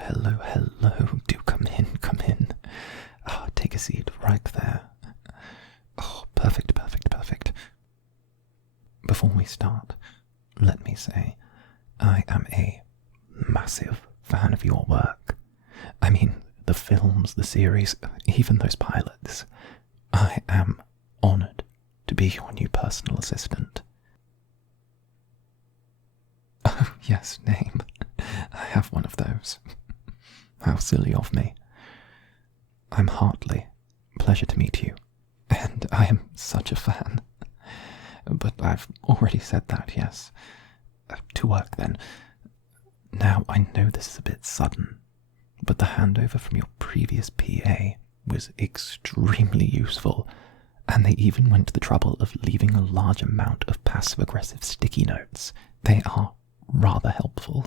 hello. Do come in. Oh, take a seat right there. Oh, perfect. Before we start, let me say, I am a massive fan of your work. I mean, the films, the series, even those pilots. I am honoured to be your new personal assistant. Oh, yes, name. I have one of those. How silly of me. I'm Hartley. Pleasure to meet you. And I am such a fan. But I've already said that, yes. To work, then. Now, I know this is a bit sudden, but the handover from your previous PA was extremely useful, and they even went to the trouble of leaving a large amount of passive-aggressive sticky notes. They are rather helpful.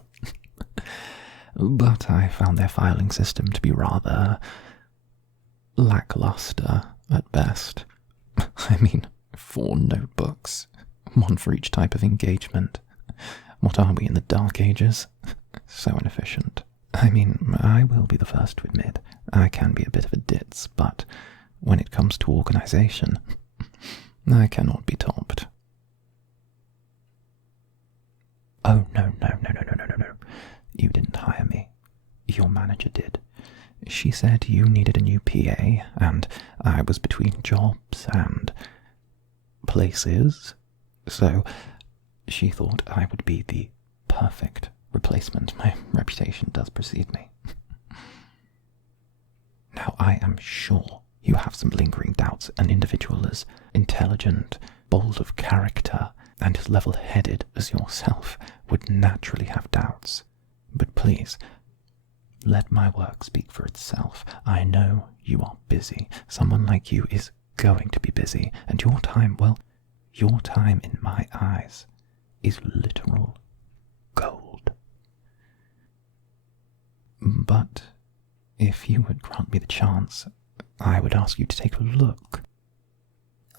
But I found their filing system to be rather lackluster at best. I mean, 4 notebooks, 1 for each type of engagement. What are we, in the Dark Ages? So inefficient. I mean, I will be the first to admit, I can be a bit of a ditz, but when it comes to organisation, I cannot be topped. Oh, no. You didn't hire me. Your manager did. She said you needed a new PA, and I was between jobs and places, so she thought I would be the perfect replacement. My reputation does precede me. Now, I am sure you have some lingering doubts. An individual as intelligent, bold of character, and as level-headed as yourself would naturally have doubts. But please, let my work speak for itself. I know you are busy. Someone like you is going to be busy, and your time, well, your time in my eyes is literal gold. But if you would grant me the chance, I would ask you to take a look.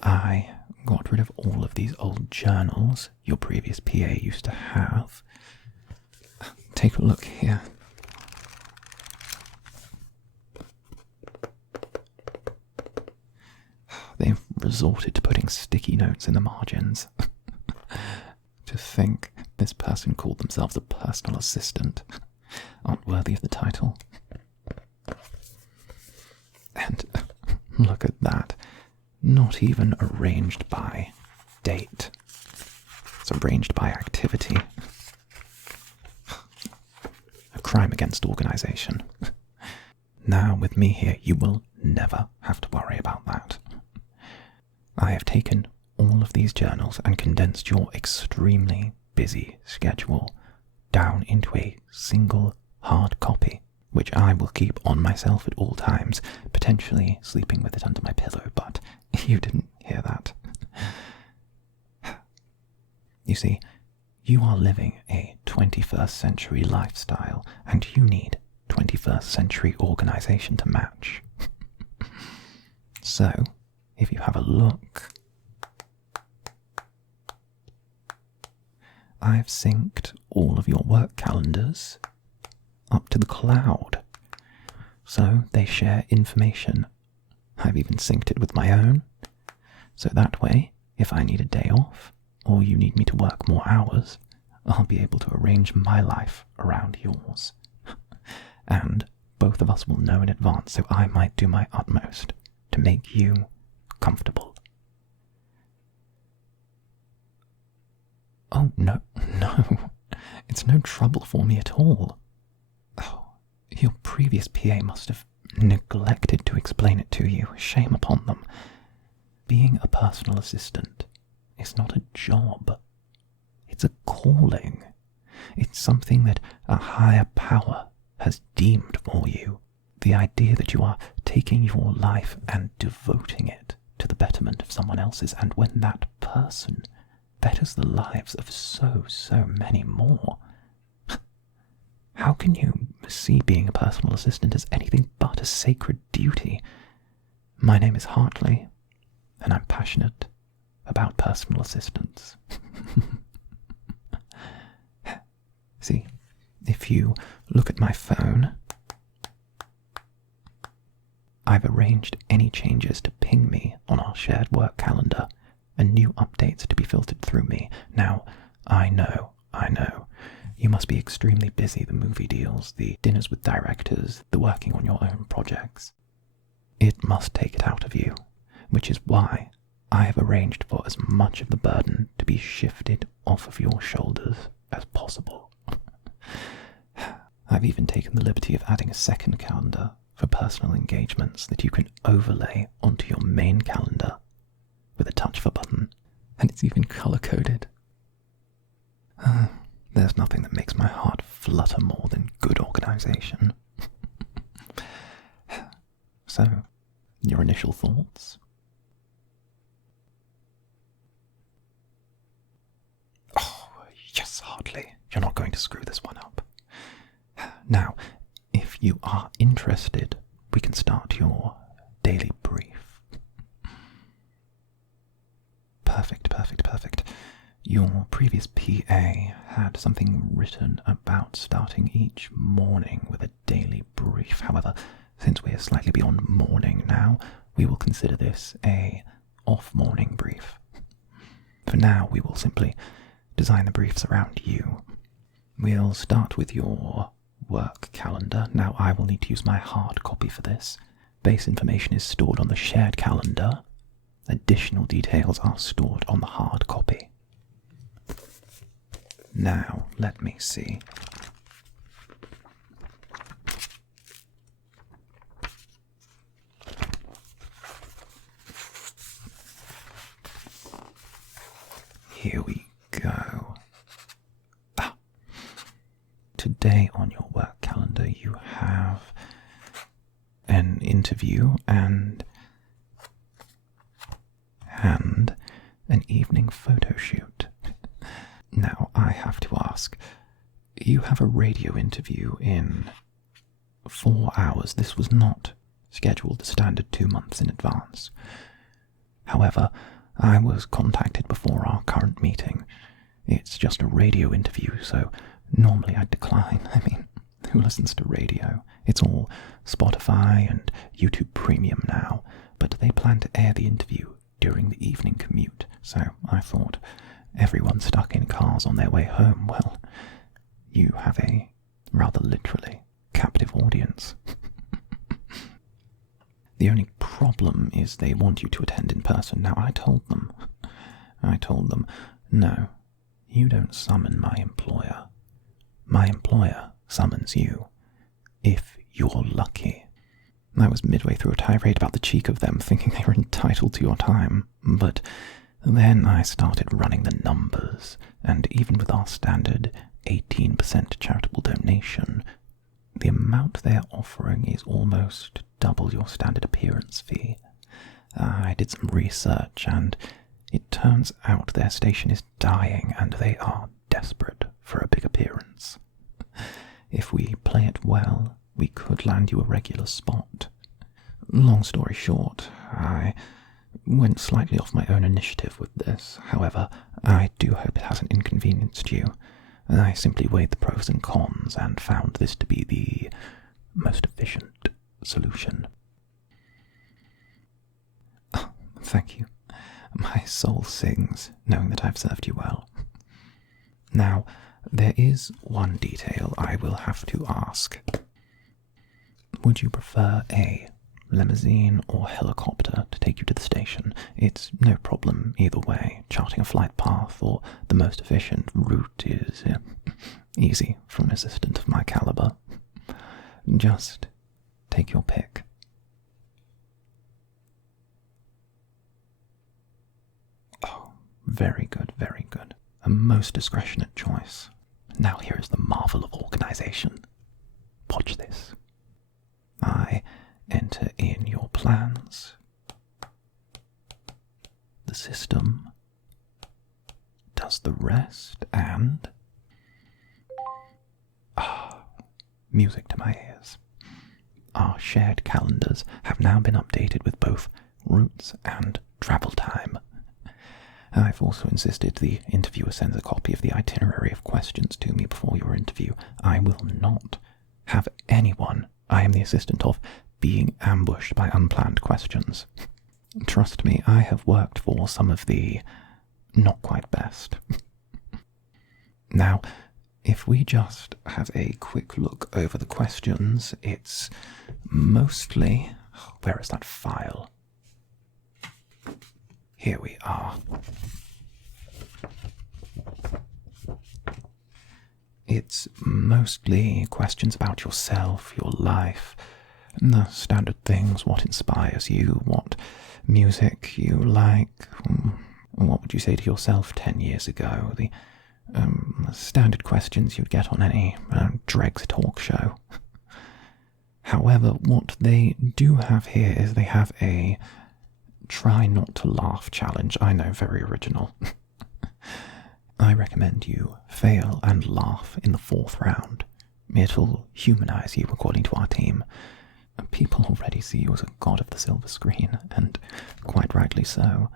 I got rid of all of these old journals your previous PA used to have. Take a look here. They've resorted to putting sticky notes in the margins. To think this person called themselves a personal assistant aren't worthy of the title. And look at that. Not even arranged by date. It's arranged by activity. A crime against organisation. Now, with me here, you will never have to worry about that. I have taken all of these journals and condensed your extremely busy schedule down into a single hard copy, which I will keep on myself at all times, potentially sleeping with it under my pillow, but you didn't hear that. You see, you are living a 21st century lifestyle, and you need 21st century organisation to match. So, if you have a look, I've synced all of your work calendars up to the cloud, so they share information. I've even synced it with my own, so that way, if I need a day off, or you need me to work more hours, I'll be able to arrange my life around yours. And both of us will know in advance, so I might do my utmost to make you comfortable. Oh, no, it's no trouble for me at all. Oh, your previous PA must have neglected to explain it to you. Shame upon them. Being a personal assistant is not a job. It's a calling. It's something that a higher power has deemed for you. The idea that you are taking your life and devoting it to the betterment of someone else's, and when that person betters the lives of so many more. How can you see being a personal assistant as anything but a sacred duty? My name is Hartley, and I'm passionate about personal assistants. See, if you look at my phone, I've arranged any changes to ping me on our shared work calendar, and new updates to be filtered through me. Now, I know, you must be extremely busy, the movie deals, the dinners with directors, the working on your own projects. It must take it out of you, which is why I have arranged for as much of the burden to be shifted off of your shoulders as possible. I've even taken the liberty of adding a second calendar for personal engagements that you can overlay onto your main calendar with a touch of a button, and it's even colour-coded. There's nothing that makes my heart flutter more than good organisation. So, your initial thoughts? Oh, yes, hardly. You're not going to screw this one up. Now, if you are interested, we can start your daily brief. Perfect. Your previous PA had something written about starting each morning with a daily brief. However, since we're slightly beyond morning now, we will consider this a off-morning brief. For now, we will simply design the briefs around you. We'll start with your work calendar. Now, I will need to use my hard copy for this. Base information is stored on the shared calendar. Additional details are stored on the hard copy. Now, let me see. Here we go. Today on your work calendar you have an interview and an evening photo shoot. Now, I have to ask, you have a radio interview in 4 hours. This was not scheduled the standard 2 months in advance. However, I was contacted before our current meeting. It's just a radio interview, so normally I'd decline. I mean, who listens to radio? It's all Spotify and YouTube Premium now, but they plan to air the interview during the evening commute, so I thought, everyone stuck in cars on their way home, well, you have a, rather literally, captive audience. The only problem is they want you to attend in person. Now, I told them, no, you don't summon my employer. My employer summons you, if you're lucky. I was midway through a tirade about the cheek of them, thinking they were entitled to your time, but then I started running the numbers, and even with our standard 18% charitable donation, the amount they're offering is almost double your standard appearance fee. I did some research, and it turns out their station is dying, and they are desperate for a big appearance. If we play it well, we could land you a regular spot. Long story short, I went slightly off my own initiative with this. However, I do hope it hasn't inconvenienced you. I simply weighed the pros and cons and found this to be the most efficient solution. Oh, thank you. My soul sings, knowing that I've served you well. Now, there is one detail I will have to ask. Would you prefer a limousine or helicopter to take you to the station? It's no problem either way. Charting a flight path or the most efficient route is easy for an assistant of my caliber. Just take your pick. Oh, very good, very good. A most discretionate choice. Now here is the marvel of organisation. Watch this. I enter in your plans. The system does the rest, and music to my ears. Our shared calendars have now been updated with both routes and travel time. I've also insisted the interviewer sends a copy of the itinerary of questions to me before your interview. I will not have anyone I am the assistant of being ambushed by unplanned questions. Trust me, I have worked for some of the not quite best. Now, if we just have a quick look over the questions, it's mostly... Where is that file? Here we are. It's mostly questions about yourself, your life, and the standard things, what inspires you, what music you like, what would you say to yourself 10 years ago, the standard questions you'd get on any Dregs talk show. However, what they do have here is they have a try not to laugh challenge. I know, very original. I recommend you fail and laugh in the 4th round. It'll humanize you according to our team. People already see you as a god of the silver screen, and quite rightly so.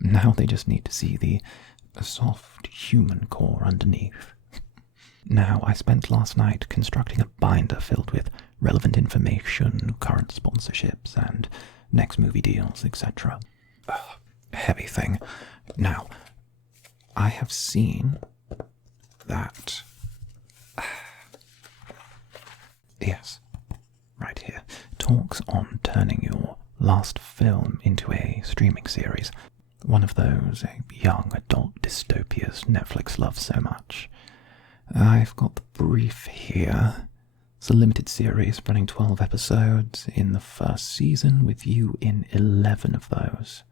Now they just need to see the soft human core underneath. Now, I spent last night constructing a binder filled with relevant information, current sponsorships, and next movie deals, etc. Heavy thing. Now, I have seen that... Yes, right here. Talks on turning your last film into a streaming series. One of those young adult dystopias Netflix loves so much. I've got the brief here. It's a limited series running 12 episodes in the first season, with you in 11 of those.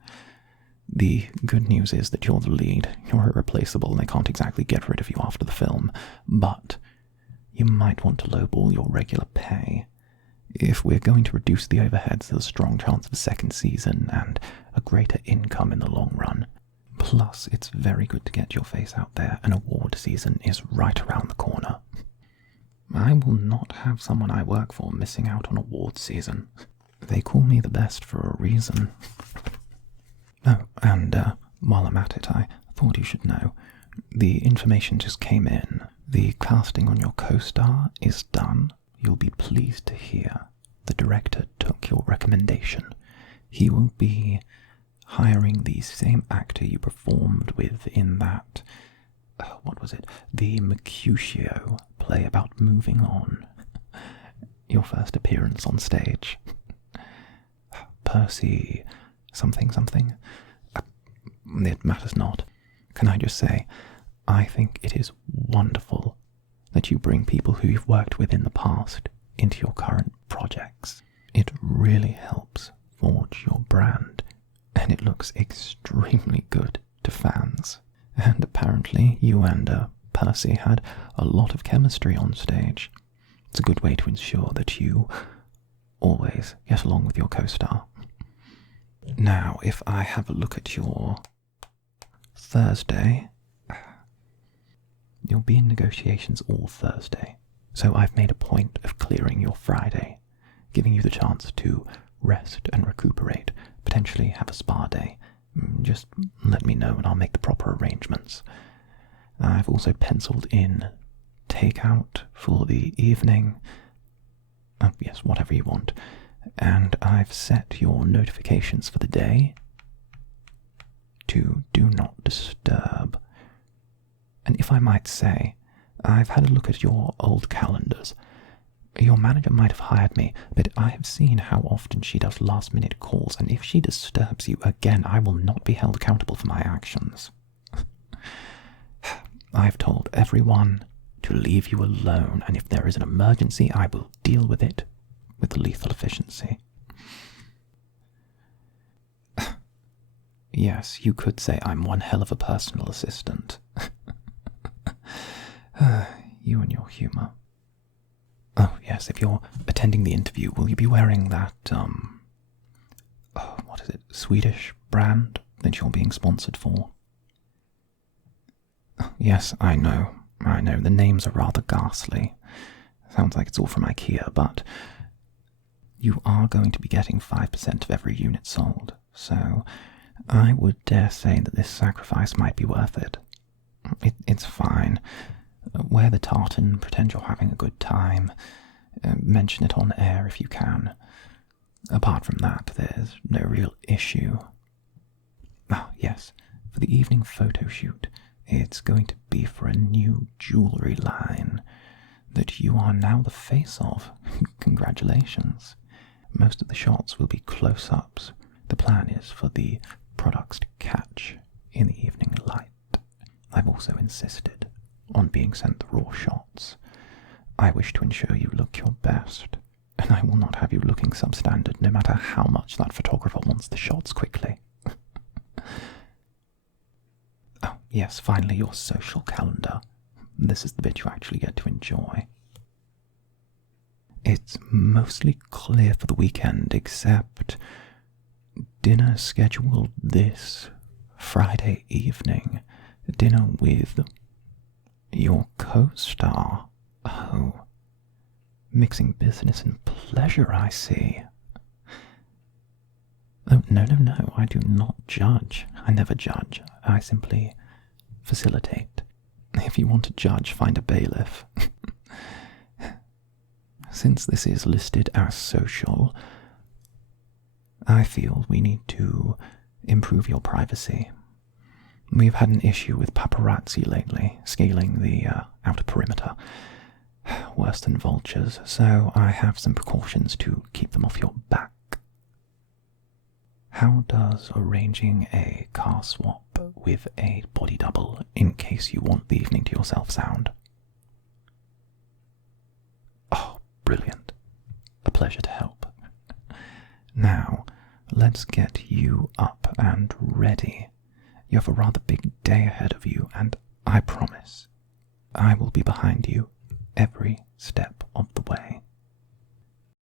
The good news is that you're the lead. You're irreplaceable and they can't exactly get rid of you after the film, but you might want to lowball your regular pay. If we're going to reduce the overheads, there's a strong chance of a second season and a greater income in the long run. Plus, it's very good to get your face out there. An award season is right around the corner. I will not have someone I work for missing out on award season. They call me the best for a reason. Oh, and while I'm at it, I thought you should know. The information just came in. The casting on your co-star is done. You'll be pleased to hear the director took your recommendation. He will be hiring the same actor you performed with in that, what was it? The Mercutio play about moving on. Your first appearance on stage. Percy something. It matters not. Can I just say, I think it is wonderful that you bring people who you've worked with in the past into your current projects. It really helps forge your brand, and it looks extremely good to fans. And apparently you and Percy had a lot of chemistry on stage. It's a good way to ensure that you always get along with your co-star. Now, if I have a look at your Thursday, you'll be in negotiations all Thursday, so I've made a point of clearing your Friday, giving you the chance to rest and recuperate, potentially have a spa day. Just let me know and I'll make the proper arrangements. I've also penciled in takeout for the evening. Yes, whatever you want. And I've set your notifications for the day to do not disturb. And if I might say, I've had a look at your old calendars. Your manager might have hired me, but I have seen how often she does last-minute calls, and if she disturbs you again, I will not be held accountable for my actions. I've told everyone to leave you alone, and if there is an emergency, I will deal with it with lethal efficiency. Yes, you could say I'm one hell of a personal assistant. You and your humour. Oh, yes, if you're attending the interview, will you be wearing that, what is it, Swedish brand that you're being sponsored for? Yes, I know, the names are rather ghastly. Sounds like it's all from IKEA, but you are going to be getting 5% of every unit sold, so I would dare say that this sacrifice might be worth it. It's fine. Wear the tartan, pretend you're having a good time. Mention it on air if you can. Apart from that, there's no real issue. Ah, yes, for the evening photo shoot, it's going to be for a new jewellery line that you are now the face of. Congratulations. Most of the shots will be close-ups. The plan is for the products to catch in the evening light. I've also insisted on being sent the raw shots. I wish to ensure you look your best, and I will not have you looking substandard no matter how much that photographer wants the shots quickly. Oh, yes, finally your social calendar. This is the bit you actually get to enjoy. It's mostly clear for the weekend, except dinner scheduled this Friday evening. Dinner with your co-star. Oh, mixing business and pleasure, I see. Oh, no, I do not judge. I never judge. I simply facilitate. If you want to judge, find a bailiff. Since this is listed as social, I feel we need to improve your privacy. We've had an issue with paparazzi lately, scaling the outer perimeter. Worse than vultures, so I have some precautions to keep them off your back. How does arranging a car swap with a body double in case you want the evening to yourself sound? Oh, brilliant. A pleasure to help. Now, let's get you up and ready. You have a rather big day ahead of you, and I promise I will be behind you every step of the way.